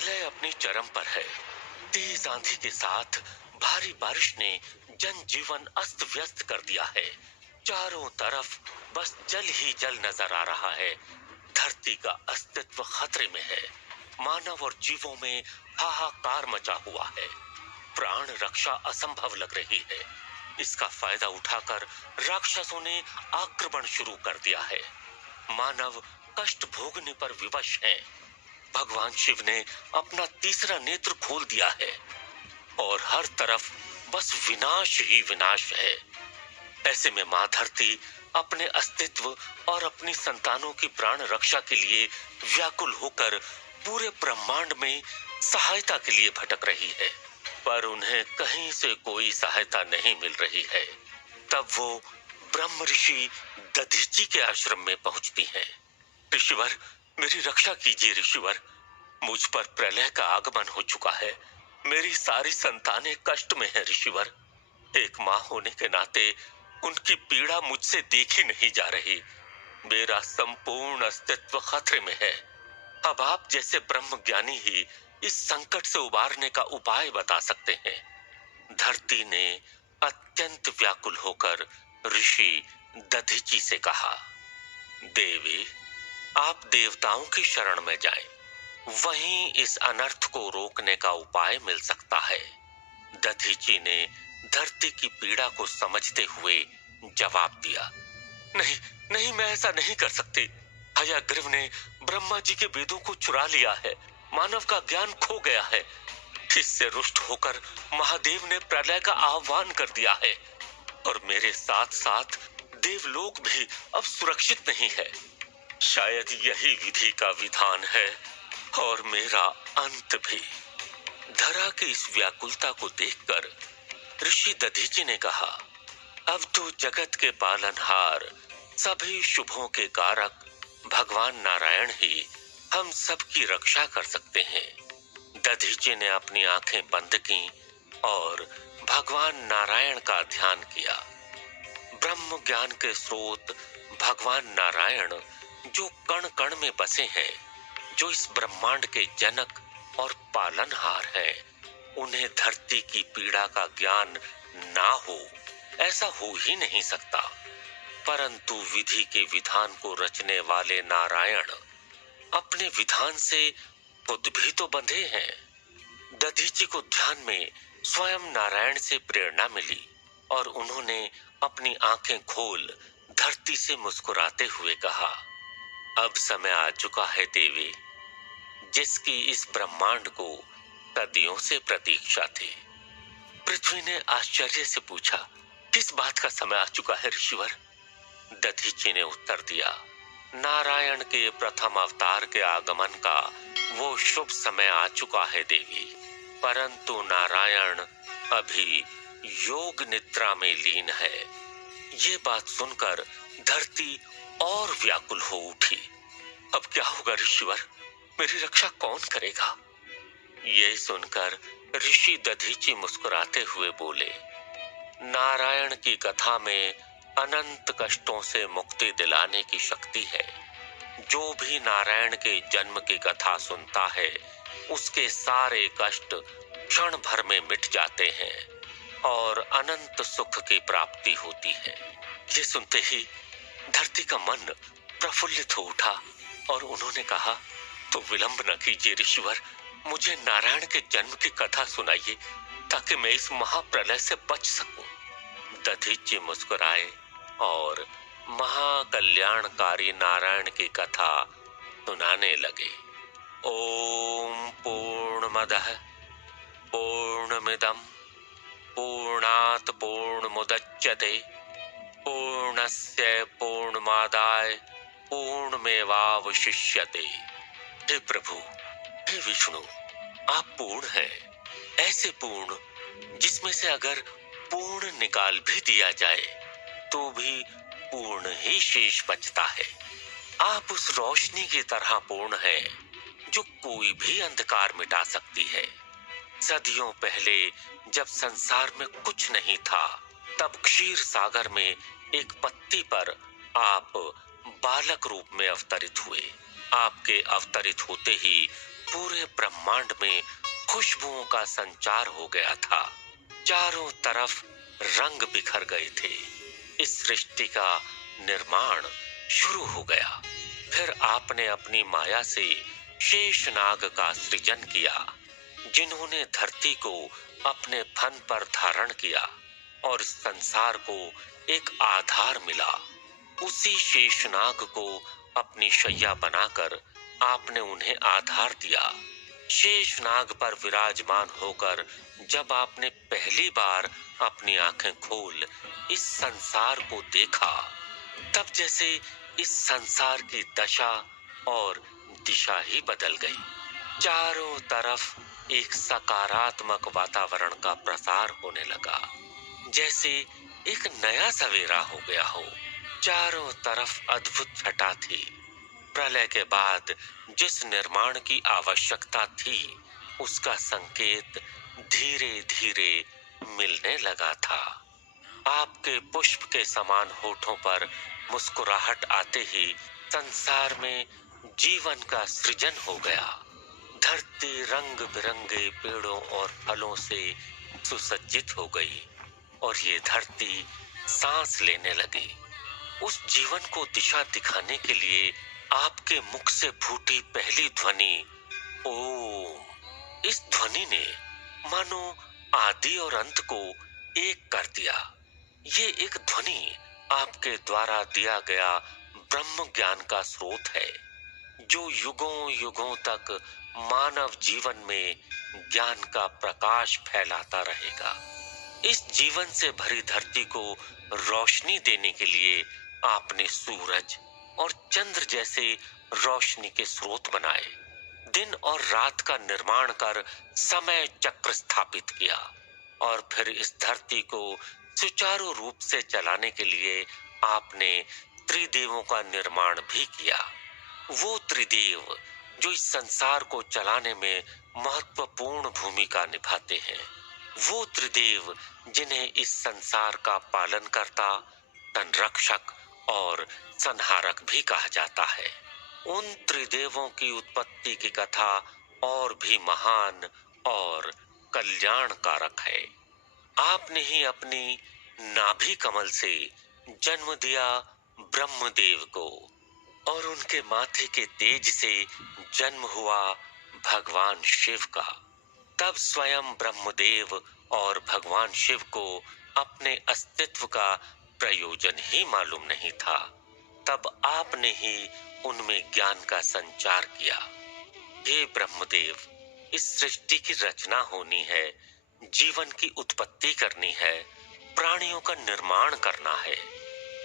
प्रलय अपनी चरम पर है। तेज आंधी के साथ भारी बारिश ने जनजीवन अस्त व्यस्त कर दिया है। चारों तरफ बस जल ही जल नजर आ रहा है। धरती का अस्तित्व खतरे में है। मानव और जीवों में हाहाकार मचा हुआ है। प्राण रक्षा असंभव लग रही है। इसका फायदा उठाकर राक्षसों ने आक्रमण शुरू कर दिया है। मानव कष्ट भोगने पर विवश हैं। भगवान शिव ने अपना तीसरा नेत्र खोल दिया है और हर तरफ बस विनाश ही विनाश है। ऐसे में मां धरती अपने अस्तित्व और अपनी संतानों की प्राण रक्षा के लिए व्याकुल होकर पूरे ब्रह्मांड में सहायता के लिए भटक रही है, पर उन्हें कहीं से कोई सहायता नहीं मिल रही है। तब वो ब्रह्म ऋषि दधीचि के आश्रम में पहुंचती हैं। ऋषिवर, मेरी रक्षा कीजिए ऋषिवर। मुझ पर प्रलय का आगमन हो चुका है। मेरी सारी संतानें कष्ट में है ऋषिवर। एक मां होने के नाते उनकी पीड़ा मुझसे देखी नहीं जा रही। मेरा संपूर्ण अस्तित्व खतरे में है। अब आप जैसे ब्रह्म ज्ञानी ही इस संकट से उबारने का उपाय बता सकते हैं। धरती ने अत्यंत व्याकुल होकर ऋषि दधीचि से कहा, देवी, आप देवताओं की शरण में जाएं। वहीं इस अनर्थ को रोकने का उपाय मिल सकता है। दधीचि ने धरती की पीड़ा को समझते हुए जवाब दिया, नहीं नहीं, मैं ऐसा नहीं कर सकती। हयग्रीव ने ब्रह्मा जी के वेदों को चुरा लिया है। मानव का ज्ञान खो गया है। इससे रुष्ट होकर महादेव ने प्रलय का आह्वान कर दिया है और मेरे साथ साथ देवलोक भी अब सुरक्षित नहीं है। शायद यही विधि का विधान है और मेरा अंत भी। धरा की इस व्याकुलता को देखकर ऋषि दधीचि ने कहा, अब तो जगत के पालनहार, सभी शुभों के कारक भगवान नारायण ही हम सब की रक्षा कर सकते हैं। दधीचि ने अपनी आंखें बंद की और भगवान नारायण का ध्यान किया। ब्रह्म ज्ञान के स्रोत भगवान नारायण जो कण कण में बसे हैं, जो इस ब्रह्मांड के जनक और पालनहार हैं, उन्हें धरती की पीड़ा का ज्ञान ना हो, ऐसा हो ही नहीं सकता। परंतु विधि के विधान को रचने वाले नारायण अपने विधान से खुद भी तो बंधे हैं। दधीचि को ध्यान में स्वयं नारायण से प्रेरणा मिली और उन्होंने अपनी आंखें खोल धरती से मुस्कुराते हुए कहा, अब समय आ चुका है देवी, जिसकी इस ब्रह्मांड को सदियों से प्रतीक्षा थी। पृथ्वी ने आश्चर्य से पूछा, किस बात का समय आ चुका है ऋषिवर? दधीचि ने उत्तर दिया, नारायण के प्रथम अवतार के आगमन का वो शुभ समय आ चुका है देवी। परंतु नारायण अभी योग निद्रा में लीन है। ये बात सुनकर धरती और व्याकुल हो उठी। अब क्या होगा ऋषिवर? मेरी रक्षा कौन करेगा? ये सुनकर ऋषि दधीचि मुस्कुराते हुए बोले, नारायण की कथा में अनंत कष्टों से मुक्ति दिलाने की शक्ति है। जो भी नारायण के जन्म की कथा सुनता है, उसके सारे कष्ट क्षण भर में मिट जाते हैं और अनंत सुख की प्राप्ति होती है। ये सुनते ही धरती का मन प्रफुल्लित हो उठा और उन्होंने कहा, तो विलंब न कीजिए ऋषिवर, मुझे नारायण के जन्म की कथा सुनाइए ताकि मैं इस महाप्रलय से बच सकूं। दधीचि मुस्कुराए और महाकल्याणकारी नारायण की कथा सुनाने लगे। ओम पूर्णमदः पूर्णमिदं पूर्णात् पूर्णमुदच्यते पूर्णस्य पूर्णमादाय पूर्णमेवावशिष्यते। हे प्रभु, हे विष्णु, आप पूर्ण हैं, ऐसे पूर्ण जिसमें से अगर पूर्ण निकाल भी दिया जाए तो भी पूर्ण ही शेष बचता है। आप उस रोशनी की तरह पूर्ण हैं जो कोई भी अंधकार मिटा सकती है। सदियों पहले जब संसार में कुछ नहीं था, तब क्षीर सागर में एक पत्ती पर आप बालक रूप में अवतरित हुए। आपके अवतरित होते ही पूरे ब्रह्मांड में खुशबुओं का संचार हो गया था। चारों तरफ रंग बिखर गए थे। इस सृष्टि का निर्माण शुरू हो गया। फिर आपने अपनी माया से शेषनाग का सृजन किया, जिन्होंने धरती को अपने फन पर धारण किया और संसार को एक आधार मिला। उसी शेषनाग को अपनी शैया बनाकर आपने उन्हें आधार दिया। शेषनाग पर विराजमान होकर जब आपने पहली बार अपनी आंखें खोल इस संसार को देखा, तब जैसे इस संसार की दशा और दिशा ही बदल गई। चारों तरफ एक सकारात्मक वातावरण का प्रसार होने लगा, जैसे एक नया सवेरा हो गया हो। चारों तरफ अद्भुत छटा थी। प्रलय के बाद जिस निर्माण की आवश्यकता थी, उसका संकेत धीरे धीरे मिलने लगा था। आपके पुष्प के समान होठों पर मुस्कुराहट आते ही संसार में जीवन का सृजन हो गया। धरती रंग बिरंगे पेड़ों और फलों से सुसज्जित हो गई और ये धरती सांस लेने लगी। उस जीवन को दिशा दिखाने के लिए आपके मुख से फूटी पहली ध्वनि ओम। इस ध्वनि ने मानो आदि और अंत को एक कर दिया। ये एक ध्वनि आपके द्वारा दिया गया ब्रह्म ज्ञान का स्रोत है, जो युगों युगों तक मानव जीवन में ज्ञान का प्रकाश फैलाता रहेगा। इस जीवन से भरी धरती को रोशनी देने के लिए आपने सूरज और चंद्र जैसे रोशनी के स्रोत बनाए। दिन और रात का निर्माण कर समय चक्र स्थापित किया और फिर इस धरती को सुचारू रूप से चलाने के लिए आपने त्रिदेवों का निर्माण भी किया। वो त्रिदेव जो इस संसार को चलाने में महत्वपूर्ण भूमिका निभाते हैं, वो त्रिदेव जिन्हें इस संसार का पालन करता, संरक्षक और संहारक भी कहा जाता है। उन त्रिदेवों की उत्पत्ति की कथा और भी महान और कल्याणकारक है। आपने ही अपनी नाभि कमल से जन्म दिया ब्रह्मदेव को और उनके माथे के तेज से जन्म हुआ भगवान शिव का। तब स्वयं ब्रह्मदेव और भगवान शिव को अपने अस्तित्व का प्रयोजन ही मालूम नहीं था। तब आपने ही उनमें ज्ञान का संचार किया। हे ब्रह्मदेव, इस सृष्टि की रचना होनी है, जीवन की उत्पत्ति करनी है, प्राणियों का निर्माण करना है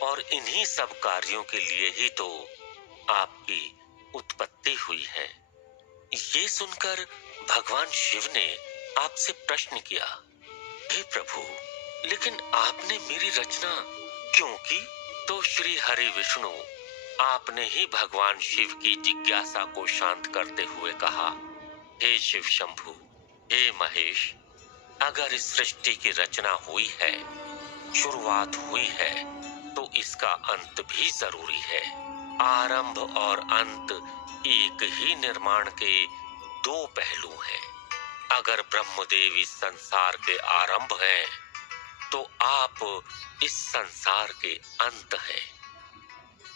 और इन्हीं सब कार्यों के लिए ही तो आपकी उत्पत्ति हुई है। ये सुनकर भगवान शिव ने आपसे प्रश्न किया, हे प्रभु, लेकिन आपने मेरी रचना क्यों की? तो श्री हरि विष्णु आपने ही भगवान शिव की जिज्ञासा को शांत करते हुए कहा, हे शिव शंभु, हे महेश, अगर इस सृष्टि की रचना हुई है, शुरुआत हुई है, तो इसका अंत भी जरूरी है। आरंभ और अंत एक ही निर्माण के दो पहलू हैं। अगर ब्रह्मदेव इस संसार के आरंभ हैं, तो आप इस संसार के अंत हैं।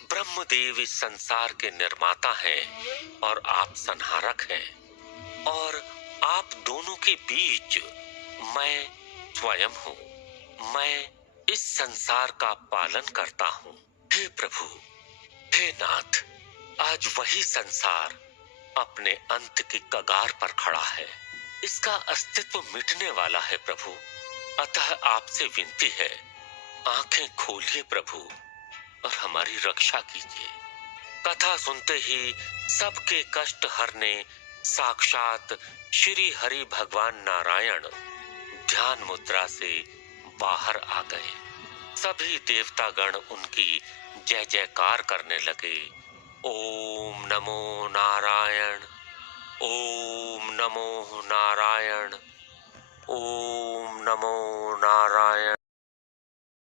ब्रह्मदेव इस संसार के निर्माता हैं और आप संहारक हैं, और आप दोनों के बीच मैं स्वयं हूँ। मैं इस संसार का पालन करता हूँ। हे प्रभु, हे नाथ, आज वही संसार अपने अंत की कगार पर खड़ा है। इसका अस्तित्व मिटने वाला है प्रभु। अतः आपसे विनती है, आंखें खोलिए प्रभु और हमारी रक्षा कीजिए। कथा सुनते ही सबके कष्ट हरने साक्षात श्री हरि भगवान नारायण ध्यान मुद्रा से बाहर आ गए। सभी देवतागण उनकी जय जयकार करने लगे। ओम नमो नारायण, ओम नमो नारायण, ओम नमो नारायण।